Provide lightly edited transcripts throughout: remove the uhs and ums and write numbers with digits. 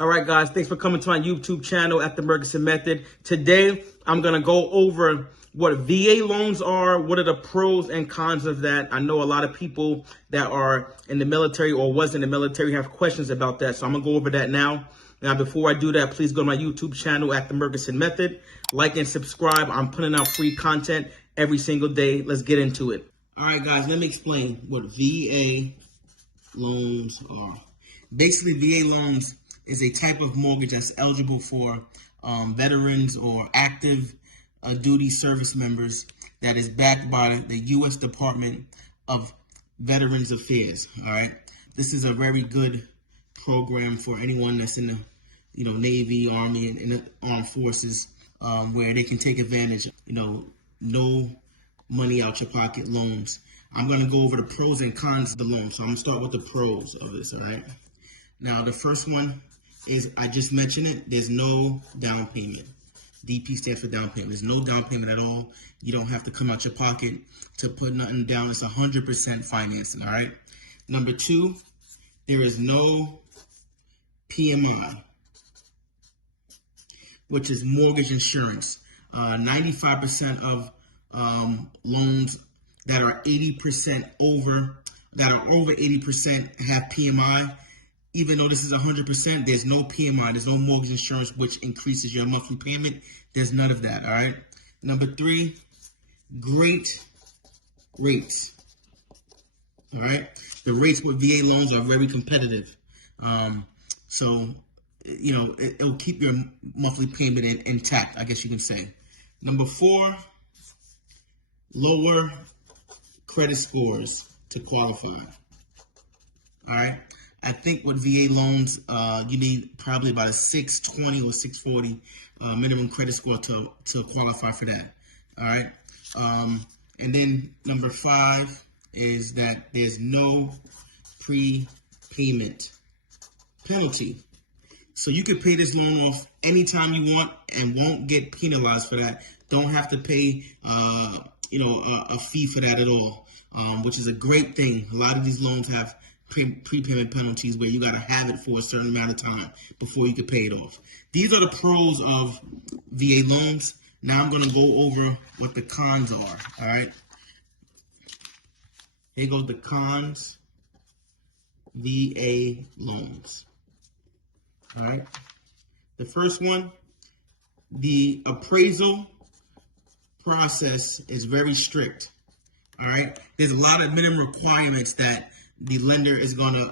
All right, guys, thanks for coming to my YouTube channel at the Mergerson Method. Today, I'm going to go over what VA loans are, what are the pros and cons of that. I know a lot of people that are in the military or was in the military have questions about that, so I'm going to go over that now. Now, before I do that, please go to my YouTube channel at the Mergerson Method. Like and subscribe. I'm putting out free content every single day. Let's get into it. All right, guys, let me explain what VA loans are. Basically, VA loans is a type of mortgage that's eligible for veterans or active duty service members that is backed by the U.S. Department of Veterans Affairs. All right, this is a very good program for anyone that's in the Navy, Army, and the Armed Forces, where they can take advantage. No money out your pocket loans. I'm going to go over the pros and cons of the loan. So I'm going to start with the pros of this. All right. Now the first one is, I just mentioned it, there's no down payment. DP stands for down payment. There's no down payment at all. You don't have to come out your pocket to put nothing down. It's 100% financing, all right? Number two, there is no PMI, which is mortgage insurance. 95% of loans that are 80% over, that are over 80% have PMI. Even though this is 100%, there's no PMI, there's no mortgage insurance, which increases your monthly payment. There's none of that, all right? Number three, great rates, all right? The rates with VA loans are very competitive. So, it'll keep your monthly payment intact, I guess you can say. Number four, lower credit scores to qualify, all right? I think with VA loans, you need probably about a 620 or 640 minimum credit score to qualify for that. All right. And then number five is that there's no prepayment penalty. So you can pay this loan off anytime you want and won't get penalized for that. Don't have to pay, a fee for that at all, which is a great thing. A lot of these loans have prepayment penalties where you got to have it for a certain amount of time before you can pay it off. These are the pros of VA loans. Now I'm going to go over what the cons are. All right. Here goes the cons. VA loans. All right. The first one, the appraisal process is very strict. All right. There's a lot of minimum requirements that the lender is gonna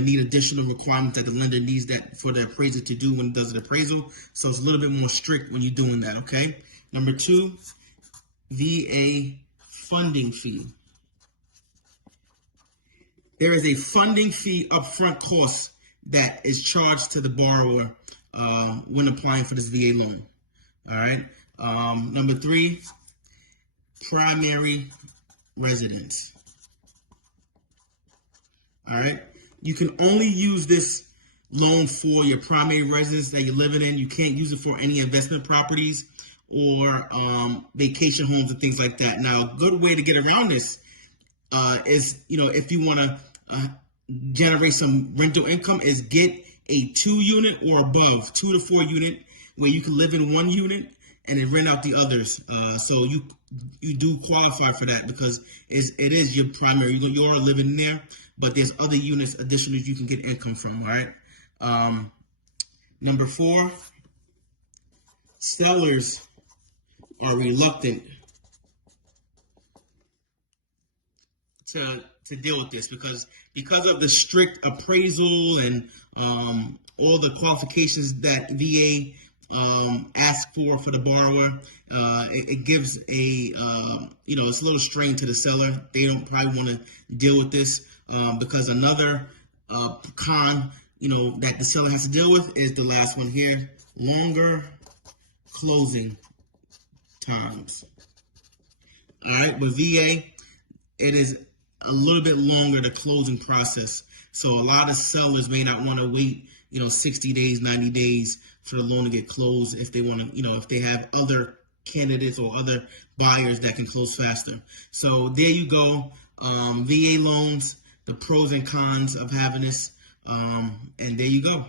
need additional requirements that the lender needs that for the appraiser to do when it does an appraisal. So it's a little bit more strict when you're doing that. Okay. Number two, VA funding fee. There is a funding fee upfront cost that is charged to the borrower when applying for this VA loan. All right. Number three, primary residence. All right. You can only use this loan for your primary residence that you're living in. You can't use it for any investment properties or vacation homes and things like that. Now, a good way to get around this is, if you want to generate some rental income, is get a 2-unit or above, 2 to 4 unit, where you can live in one unit and then rent out the others. So you do qualify for that because it is your primary. You are living there, but there's other units additionally you can get income from. All right. Number four, sellers are reluctant to deal with this because of the strict appraisal and all the qualifications that VA ask for the borrower. It gives it's a little strain to the seller. They don't probably want to deal with this because another con that the seller has to deal with is the last one here: longer closing times. All right, with VA, it is a little bit longer, the closing process. So a lot of sellers may not want to wait 60 days, 90 days for the loan to get closed if they want to, if they have other candidates or other buyers that can close faster. So there you go. VA loans, the pros and cons of having this. And there you go.